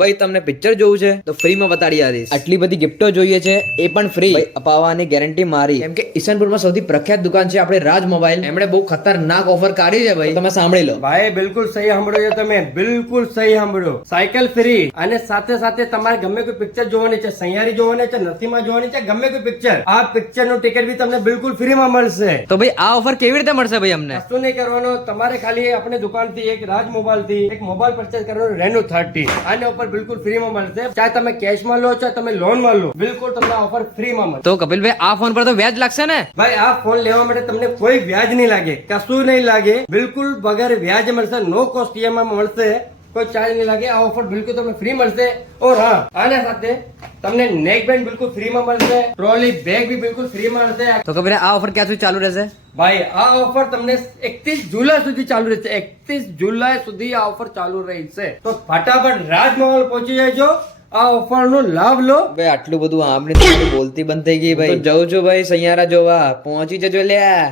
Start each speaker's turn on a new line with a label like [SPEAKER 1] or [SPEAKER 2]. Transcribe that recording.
[SPEAKER 1] ભાઈ તમને પિક્ચર જોવું છે? તો ફ્રીમાં બતાડી આવીશ આટલી બધી ગિફ્ટો જોઈએ છે એ પણ ફ્રી અપાવવાની ગેરંટી મારી. કેમ કે ઈશનપુરમાં સૌથી પ્રખ્યાત દુકાન છે આપણે રાજ મોબાઈલ. એમણે બહુ ખતરનાક ઓફર કાઢી છે ભાઈ. તમે સાંભળી લો.
[SPEAKER 2] ભાઈ બિલકુલ સહી સાંભળો છો તમે. બિલકુલ સહી સાંભળો. સાયકલ ફ્રી અને સાથે સાથે તમારે ગમે કોઈ પિક્ચર જોવાની છે સહિયારી જોવાની છે નસીમાં જોવાની છે ગમે કોઈ પિક્ચર આ પિક્ચરનું ટિકિટ બી તમને બિલકુલ ફ્રીમાં મળશે.
[SPEAKER 1] તો ભાઈ આ ઓફર કેવી રીતે મળશે ભાઈ અમને?
[SPEAKER 2] શું નહીં કરવાનો. તમારે ખાલી આપણી દુકાનથી એક રાજ મોબાઈલથી એક મોબાઈલ પરચેસ કરવાનો રેનો થર્ટી આને ઉપર બિલકુલ ફ્રીમાં મળશે. ચાહે તમે કેશમાં લો ચાહે તમે લોનમાં લો બિલકુલ તમને ઓફર ફ્રીમાં મળશે.
[SPEAKER 1] તો કપિલભાઈ આ ફોન પર તો વ્યાજ લાગશે ને?
[SPEAKER 2] ભાઈ આ ફોન લેવા માટે તમને કોઈ વ્યાજ નહીં લાગે કશું નહીં લાગે. બિલકુલ વગર વ્યાજ મળશે નો કોસ્ટ ઈએમઆઈ મળશે. કોઈ ચાર્જ નહીં લાગે આ ઓફર બિલકુલ તમને ફ્રી મળશે. ઓર હા. આના સાથે તમને નેક બેન્ડ બિલકુલ ફ્રીમાં મળશે. ટ્રોલી બેગ બી બિલકુલ ફ્રીમાં મળશે.
[SPEAKER 1] તો કપિલભાઈ આ ઓફર ક્યાં સુધી ચાલુ રહેશે?
[SPEAKER 2] ભાઈ આ ઓફર તમને એકત્રીસ જુલાઈ સુધી ચાલુ રહેશે. એકત્રીસ જુલાઈ સુધી આ ઓફર ચાલુ રહેશે. તો ફટાફટ રાજમહલ પહોંચી જજો. આ ઓફર નો લાભ લો.
[SPEAKER 1] ભાઈ આટલું બધું આમની બોલતી બંધ થઈ ગઈ ભાઈ. જઉં છું ભાઈ સૈયારા જોવા. પહોંચી જજો લ્યા.